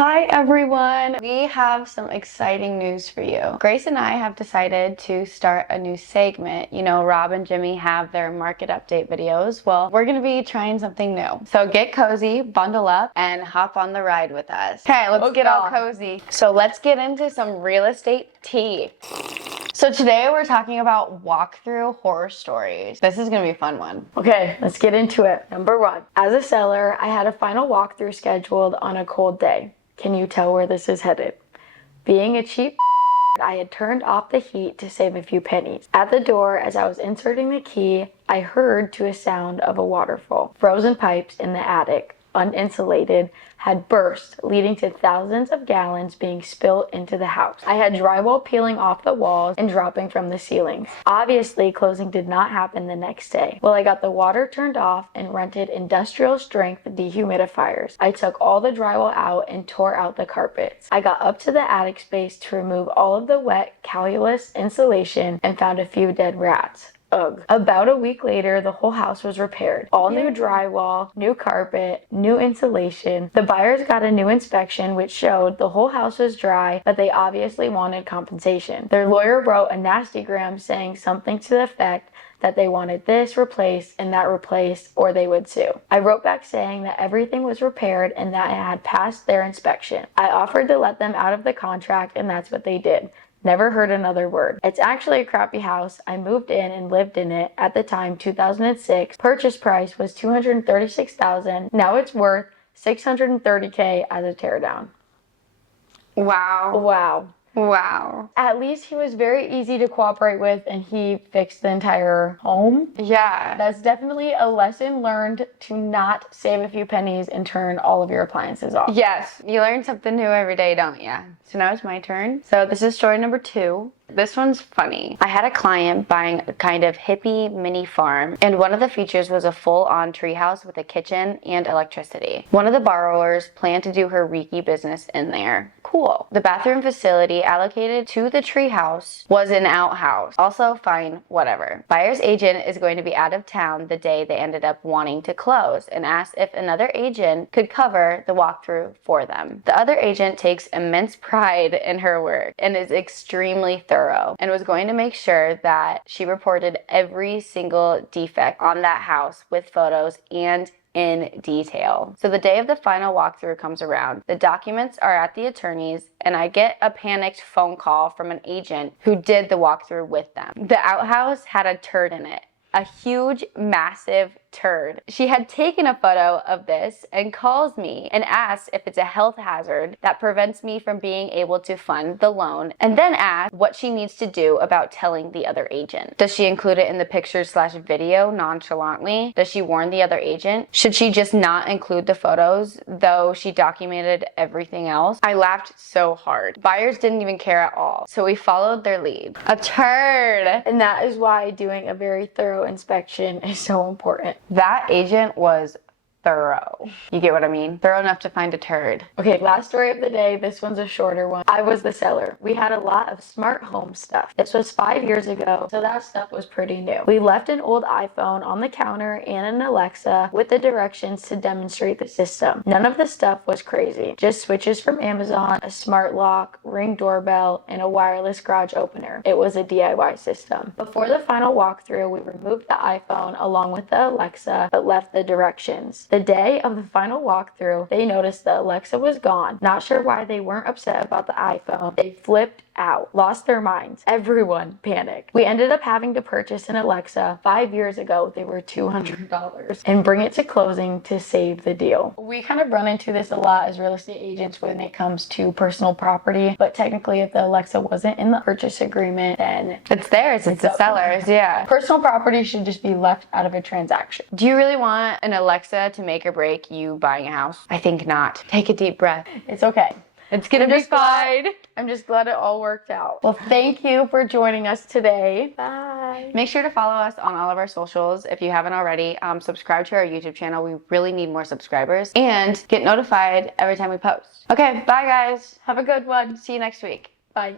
Hi everyone! We have some exciting news for you. Grace and I have decided to start a new segment. You know, Rob and Jimmy have their market update videos. Well, we're gonna be trying something new. So get cozy, bundle up, and hop on the ride with us. Okay, let's get all cozy. So let's get into some real estate tea. So today we're talking about walkthrough horror stories. This is gonna be a fun one. Okay, let's get into it. Number one, as a seller, I had a final walkthrough scheduled on a cold day. Can you tell where this is headed? Being a cheap I had turned off the heat to save a few pennies. At the door, as I was inserting the key, I heard to a sound of a waterfall. Frozen pipes in the attic, uninsulated, had burst, leading to thousands of gallons being spilled into the house. I had drywall peeling off the walls and dropping from the ceilings. Obviously, closing did not happen the next day. Well, I got the water turned off and rented industrial strength dehumidifiers. I took all the drywall out and tore out the carpets. I got up to the attic space to remove all of the wet, callous insulation and found a few dead rats. Ugh. About a week later, the whole house was repaired. All new drywall, new carpet, new insulation. The buyers got a new inspection which showed the whole house was dry, but they obviously wanted compensation. Their lawyer wrote a nastygram saying something to the effect that they wanted this replaced and that replaced or they would sue. I wrote back saying that everything was repaired and that it had passed their inspection. I offered to let them out of the contract and that's what they did. Never heard another word. It's actually a crappy house. I moved in and lived in it at the time, 2006. Purchase price was $236,000. Now it's worth $630K as a teardown. Wow. Wow. Wow. At least he was very easy to cooperate with and he fixed the entire home. Yeah. That's definitely a lesson learned to not save a few pennies and turn all of your appliances off. Yes, you learn something new every day, don't you? So now it's my turn. So this is story number 2. This one's funny. I had a client buying a kind of hippie mini farm, and one of the features was a full-on treehouse with a kitchen and electricity. One of the borrowers planned to do her Reiki business in there. Cool. The bathroom facility allocated to the treehouse was an outhouse. Also fine, whatever. Buyer's agent is going to be out of town the day they ended up wanting to close and asked if another agent could cover the walkthrough for them. The other agent takes immense pride in her work and is extremely thorough and was going to make sure that she reported every single defect on that house with photos and in detail. So the day of the final walkthrough comes around. The documents are at the attorney's and I get a panicked phone call from an agent who did the walkthrough with them. The outhouse had a turd in it. A huge, massive turd. She had taken a photo of this and calls me and asks if it's a health hazard that prevents me from being able to fund the loan, and then asks what she needs to do about telling the other agent. Does she include it in the picture/video nonchalantly? Does she warn the other agent? Should she just not include the photos, though she documented everything else? I laughed so hard. Buyers didn't even care at all, so we followed their lead. A turd! And that is why doing a very thorough inspection is so important. That agent was thorough. You get what I mean? Thorough enough to find a turd. Okay, last story of the day. This one's a shorter one. I was the seller. We had a lot of smart home stuff. This was 5 years ago, so that stuff was pretty new. We left an old iPhone on the counter and an Alexa with the directions to demonstrate the system. None of the stuff was crazy. Just switches from Amazon, a smart lock, Ring doorbell, and a wireless garage opener. It was a DIY system. Before the final walkthrough, we removed the iPhone along with the Alexa, but left the directions. The day of the final walkthrough, they noticed the Alexa was gone. Not sure why they weren't upset about the iPhone. They flipped out, lost their minds. Everyone panicked. We ended up having to purchase an Alexa. 5 years ago, they were $200 and bring it to closing to save the deal. We kind of run into this a lot as real estate agents when it comes to personal property, but technically if the Alexa wasn't in the purchase agreement, then it's theirs, it's the seller's, yeah. Personal property should just be left out of a transaction. Do you really want an Alexa to make or break you buying a house? I think not. Take a deep breath. It's okay. It's gonna be fine. I'm just glad it all worked out. Well, thank you for joining us today. Bye. Make sure to follow us on all of our socials if you haven't already. Subscribe to our YouTube channel. We really need more subscribers. And get notified every time we post. Okay, bye guys. Have a good one. See you next week. Bye.